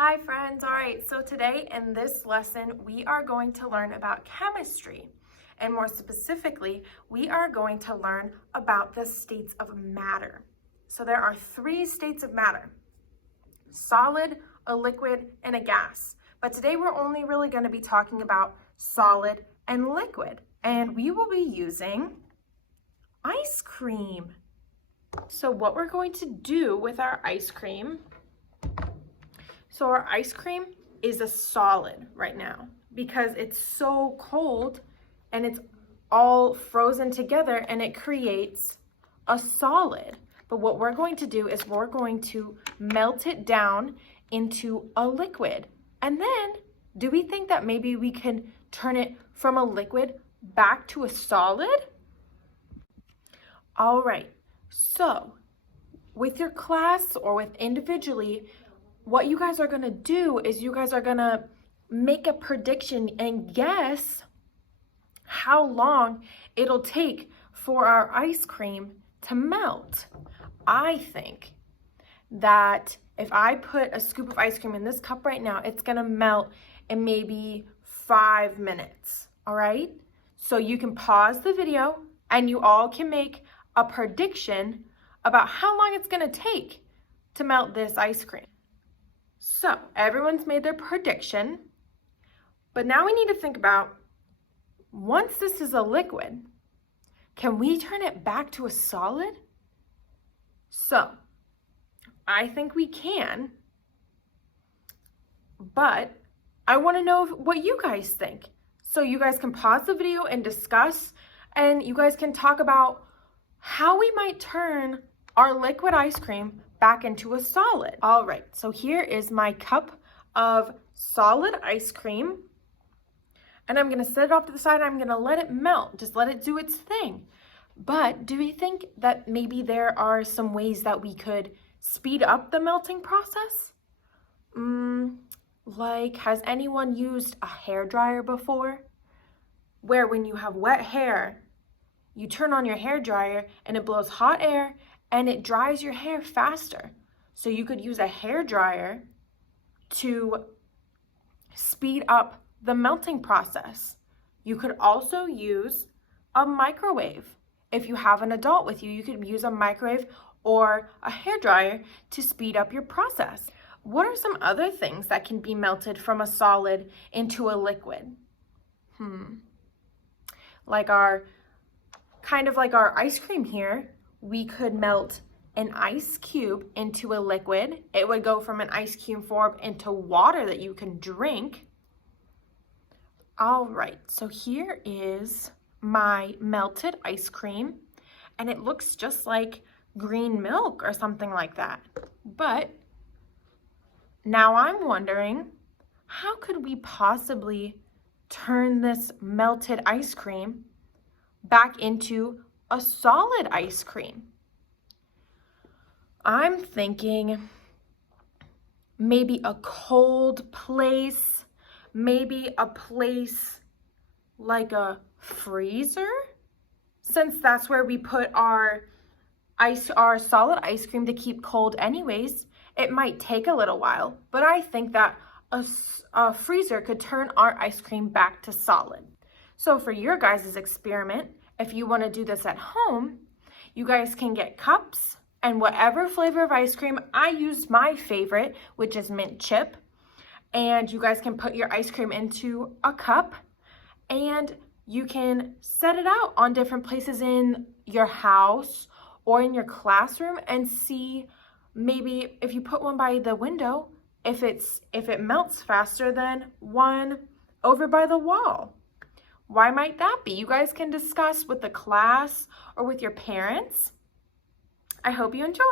Hi friends, all right, so today in this lesson, we are going to learn about chemistry. And more specifically, we are going to learn about the states of matter. So there are 3 states of matter: solid, a liquid, and a gas. But today we're only really going to be talking about solid and liquid. And we will be using ice cream. So what we're going to do with our ice cream, so our ice cream is a solid right now because it's so cold and it's all frozen together and it creates a solid. But what we're going to do is we're going to melt it down into a liquid. And then, do we think that maybe we can turn it from a liquid back to a solid? All right, so with your class or with individually, what you guys are gonna do is you guys are gonna make a prediction and guess how long it'll take for our ice cream to melt. I think that if I put a scoop of ice cream in this cup right now, it's gonna melt in maybe 5 minutes, all right? So you can pause the video and you all can make a prediction about how long it's gonna take to melt this ice cream. So everyone's made their prediction, but now we need to think about, once this is a liquid, can we turn it back to a solid? So I think we can, but I want to know what you guys think. So you guys can pause the video and discuss, and you guys can talk about how we might turn our liquid ice cream back into a solid. All right, so here is my cup of solid ice cream, and I'm gonna set it off to the side. I'm gonna let it melt, just let it do its thing. But do we think that maybe there are some ways that we could speed up the melting process? Like, has anyone used a hairdryer before? Where when you have wet hair, you turn on your hairdryer and it blows hot air and it dries your hair faster. So you could use a hairdryer to speed up the melting process. You could also use a microwave. If you have an adult with you, you could use a microwave or a hairdryer to speed up your process. What are some other things that can be melted from a solid into a liquid? Like our ice cream here, we could melt an ice cube into a liquid. It would go from an ice cube form into water that you can drink. All right, so here is my melted ice cream, and it looks just like green milk or something like that. But now I'm wondering, how could we possibly turn this melted ice cream back into a solid ice cream? I'm thinking maybe a cold place, maybe a place like a freezer, since that's where we put our solid ice cream to keep cold anyways. It might take a little while, but I think that a freezer could turn our ice cream back to solid. So for your guys' experiment, if you want to do this at home, you guys can get cups and whatever flavor of ice cream. I used my favorite, which is mint chip. And you guys can put your ice cream into a cup and you can set it out on different places in your house or in your classroom and see, maybe if you put one by the window, if it melts faster than one over by the wall. Why might that be? You guys can discuss with the class or with your parents. I hope you enjoy.